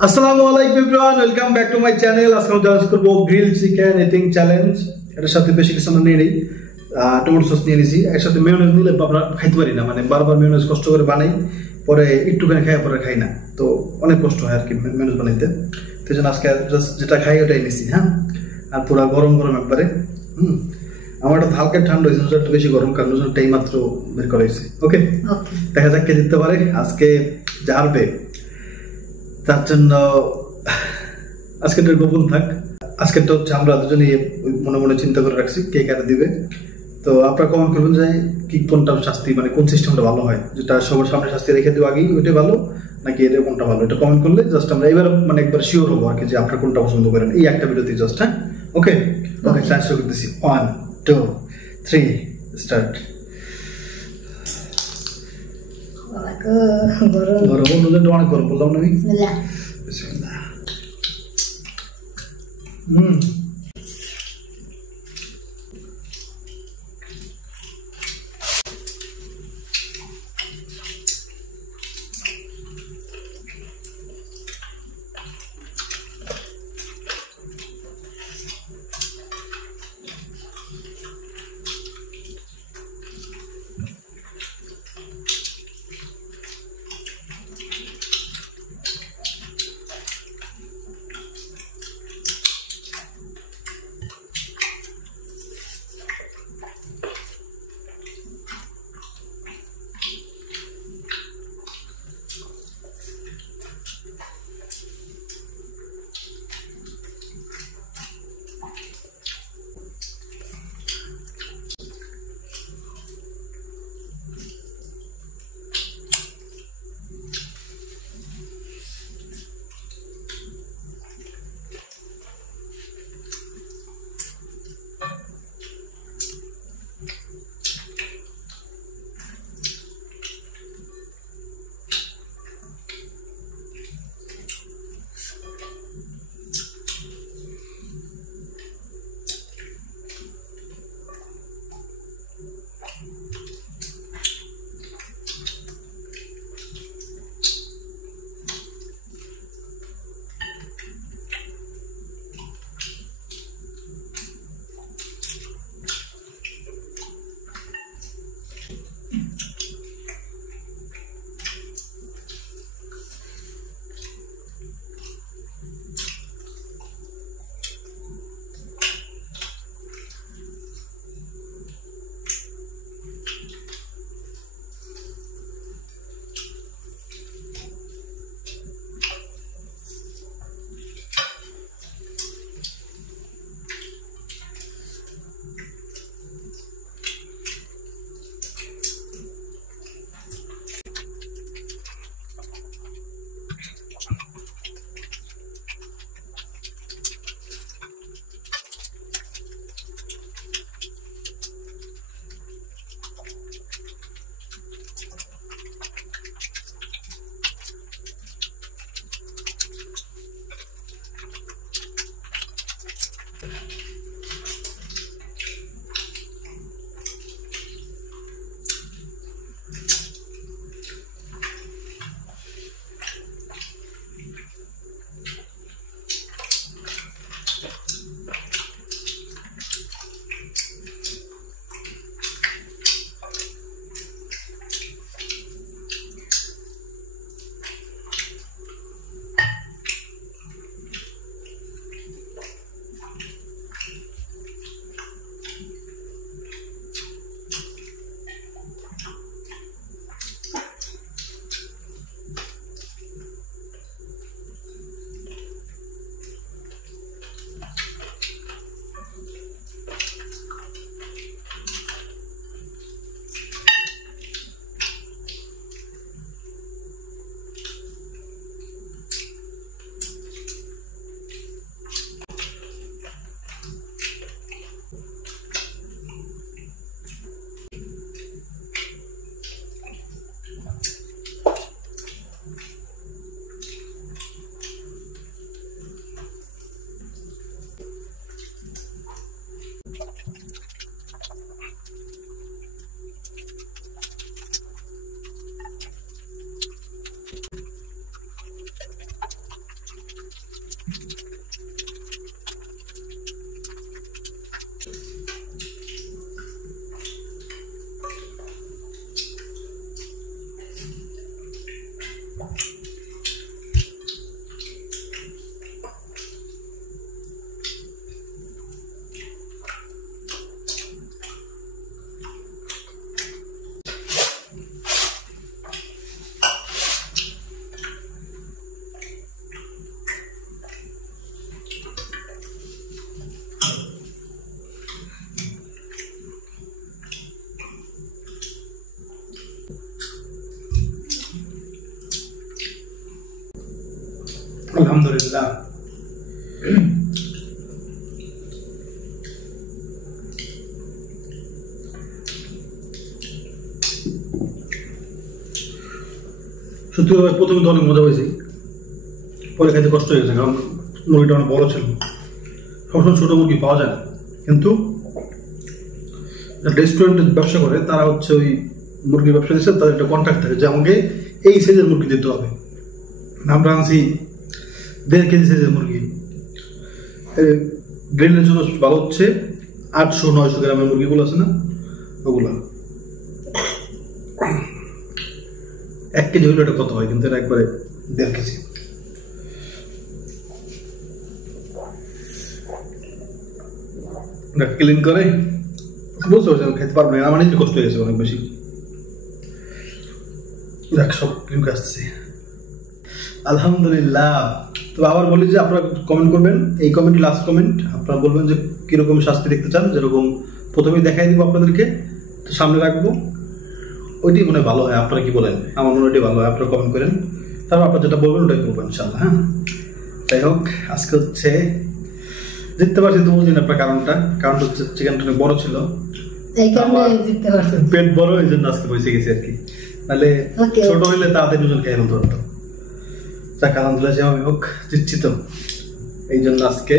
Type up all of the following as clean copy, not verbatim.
আসসালামু আলাইকুম everyone, welcome back to my channel. আজকে আমরা ডান্স করব গ্রিল চিকেন ইটিং চ্যালেঞ্জ। এটার সাথে বেশি কিছু আমরা নিয়ে নিই, টমেটো সস নিয়ে নিয়েছি। এর সাথে মেয়োনেজ নিলে আমরা খাইতে পারি না, মানে বারবার মেয়োনেজ কষ্ট করে বানাই, পরে একটুখানি খাই পরে খাই না, তো অনেক কষ্ট হয় আর কি মেয়োনেজ বানাইতে। তো জন্য আজকে জাস্ট যেটা খাই ওটাই নিছি। হ্যাঁ, আর পুরো গরম গরম একবারে। আমার একটা হালকা ঠান্ডা হয়েছে, একটু বেশি গরম, কারণ ওজনটাই মাত্র বের করা হয়েছে। ওকে, দেখা যাক কে জিততে পারে আজকে। যা হারবে তার জন্য আজকের গোপন থাক। আজকেরটা হচ্ছে আমরা দুজনে মনে মনে চিন্তা করে রাখছি কে কাটা দিবে। তো আপনারা কমেন্ট করবেন যে কি কোনটা শাস্তি, মানে কোন সিস্টেমটা ভালো হয়, যেটা সবার সামনে শাস্তি রেখে দেবো আগেই ওইটা ভালো, নাকি এটা কোনটা ভালো, এটা কমেন্ট করলে জাস্ট আমরা এবার মানে একবার শিওর হবো আর কি যে আপনারা কোনটা পছন্দ করেন এই একটা ভিডিওতে জাস্ট। হ্যাঁ, ওকে ওকে, চান্স শুরু করতেছি। 1 2 3 স্টার্ট। গরম অনুযায়ী অনেক গরম বললাম না আমি। বিসমিল্লাহ। আলহামদুলিল্লাহ। সত্যি কথা প্রথমে তো অনেক মজা পেয়েছি, পরে খাইতে কষ্ট হয়ে গেছে, কারণ মুরগিটা অনেক বড় ছিল। সবসময় ছোট মুরগি পাওয়া যায় না, কিন্তু রেস্টুরেন্টে ব্যবসা করে তারা হচ্ছে ওই মুরগির ব্যবসা দিচ্ছে, তাদের একটা কন্ট্রাক্ট থাকে যে আমাকে এই সাইজের মুরগি দিতে হবে। আমরা আনছি 1.5 কেজি সাইজের মুরগি। গ্রিলের জন্য ভালো হচ্ছে 800-900 গ্রামের মুরগিগুলো আছে না, ওগুলা 1 কেজি হইলে এটা কত হয়, কিন্তু এটা একবারে 1.5 কেজি। ক্লিন করে বুঝতে পারছি আমি খেতে পারবো না, আমার নিজের কষ্ট হয়ে গেছে অনেক বেশি। দেখ সব ক্লিন করে আসতেছি, আলহামদুলিল্লাহ। তো আবার বলি যে আপনারা কমেন্ট করবেন, এই কমেন্ট লাস্ট কমেন্ট, আপনারা বলবেন যে কিরকম শাস্তি দেখতে চান। যেরকম প্রথমেই দেখাই দিব আপনাদেরকে, তো সামনে রাখবো, ওইটি মনে হয় ভালো হয়। আপনারা কি বলেন? আমার মনে হয় ওইটাই ভালো হয়। আপনারা কমেন্ট করেন, তারপর আপনারা যেটা বলবেন ওটাই করবেন ইনশাল্লাহ। হ্যাঁ, যাই হোক, আজকে হচ্ছে জিততে পারছি তো বুঝলেন আপনার কারণটা হচ্ছে চিকেনটা অনেক বড় ছিল, পেট বড়, এই জন্য আজকে বসে গেছি আর কি। তাহলে ছোট হইলে তাড়াতাড়ি দুজন খেয়ে ফেলতে পারতো। যাক আলহামদুলিল্লাহ, যেভাবে হোক জিতছি তো, এই জন্য আজকে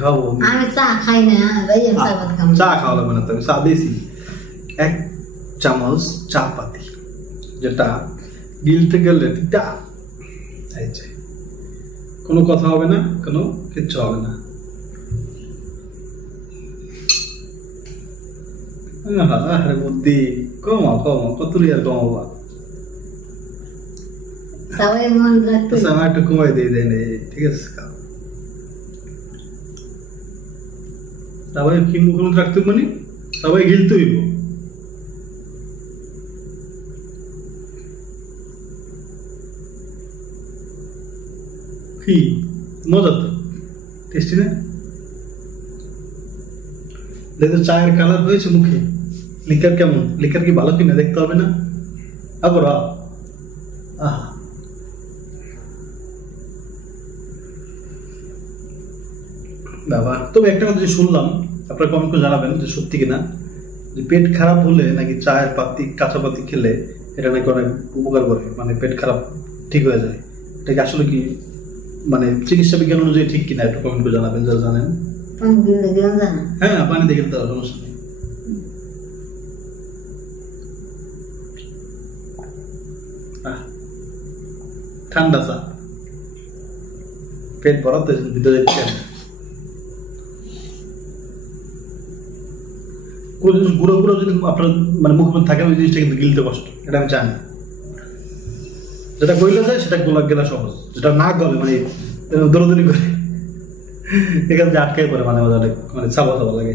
খাওয়াবো। আমি চা খাই না ভাই, আমি চা ভাত খাবো। চা খাওয়া লাগবে না, আমি চা দিয়েছি 1 চামচ চা পাতি, যেটা গিলতে গেলে তিতা। কোনো কথা হবে না, কোনো কিচ্ছু হবে না। বুদ্ধি কমাও কত আর কমাবা, সবাই মন রাখতে একটু কমাই দিয়ে দেন, ঠিক আছে? সবাই কি মুখ রাখতে মানে সবাই গিলতে হইব। কি মজা তো, টেস্টি না? দেখো চায়ের কালার হয়েছে মুখে, লিকার কেমন, লিকার কি ভালো কিনা দেখতে হবে না? আবার বাবা, তবে একটা কথা যে শুনলাম, আপনারা কমেন্ট করে জানাবেন যে সত্যি কিনা, যে পেট খারাপ হলে নাকি চায়ের পাতি, কাঁচা পাতি খেলে এটা নাকি অনেক উপকার করে, মানে পেট খারাপ ঠিক হয়ে যায়। এটা কি আসলে কি মানে চিকিৎসা বিজ্ঞান অনুযায়ী ঠিক কিনা একটু কমেন্ট করে জানাবেন যারা জানেন। হ্যাঁ, পানি দেখে তো সমস্যা নেই। ঠান্ডা চা, পেট ভরা তো ভিতরে কোনো জিনিস গুঁড়ো গুঁড়ো যদি আপনার মানে মুখে থাকে, ওই জিনিসটা কিন্তু গিলতে কষ্ট, এটা আমি জানি। যেটা গইলে যায় সেটা গোলা গেলা সহজ, যেটা না গলে মানে দৌড়দৌড়ি করে এখানে আটকে পড়ে, মানে অনেক মানে চাপা চাপা লাগে।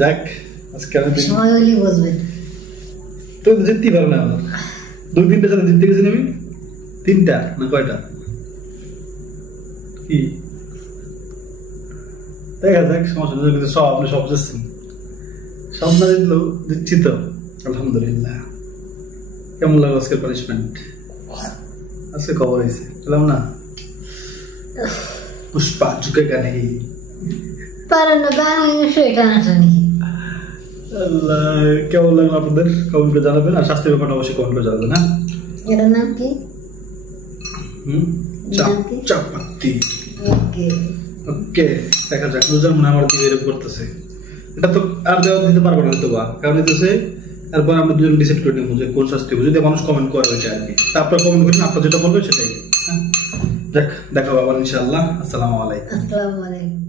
যাক, আজকে আমি সময় হলেই বসবেন, তো জিততেই পারবে না। আমার 2-3টা চ্যালেঞ্জ জিততে গেছি আমি, 3টা না কয়টা কি দেখা যাক, সমস্যা নেই। কিন্তু সব আপনি সব যাচ্ছেন, সব না জিতলেও দিচ্ছি তো আলহামদুলিল্লাহ। কেমন লাগলো আজকের পানিশমেন্ট? আজকে খবর হয়েছে বললাম না, পুষ্পা ঝুঁকেগা নেই, পারেন না বাংলাদেশে এটা নাটানি। আল্লাহ, কেমন লাগলো আপনাদের কমেন্ট করে জানাবেন, আর স্বাস্থ্যের ব্যাপারটা অবশ্যই কমেন্ট করে জানাবেন। হ্যাঁ, এটার নাম কি? চাপাতি। ওকে ওকে, দেখা যাক। রোজার মনে আমার দিকে এরকম করতেছে, এটা তো আর দেওয়া দিতে পারবো না হয়তো বা, কারণ হইতেছে তারপর আমরা দুজন ডিসাইড করে নেবো যে কোন শাস্তি হবে, যদি মানুষ কমেন্ট করে ওইটা আর কি। তারপর কমেন্ট করেন, আপনার যেটা বলবেন সেটাই। হ্যাঁ, দেখ দেখা আবার ইনশাআল্লাহ। আসসালামু আলাইকুম। আসসালামু আলাইকুম।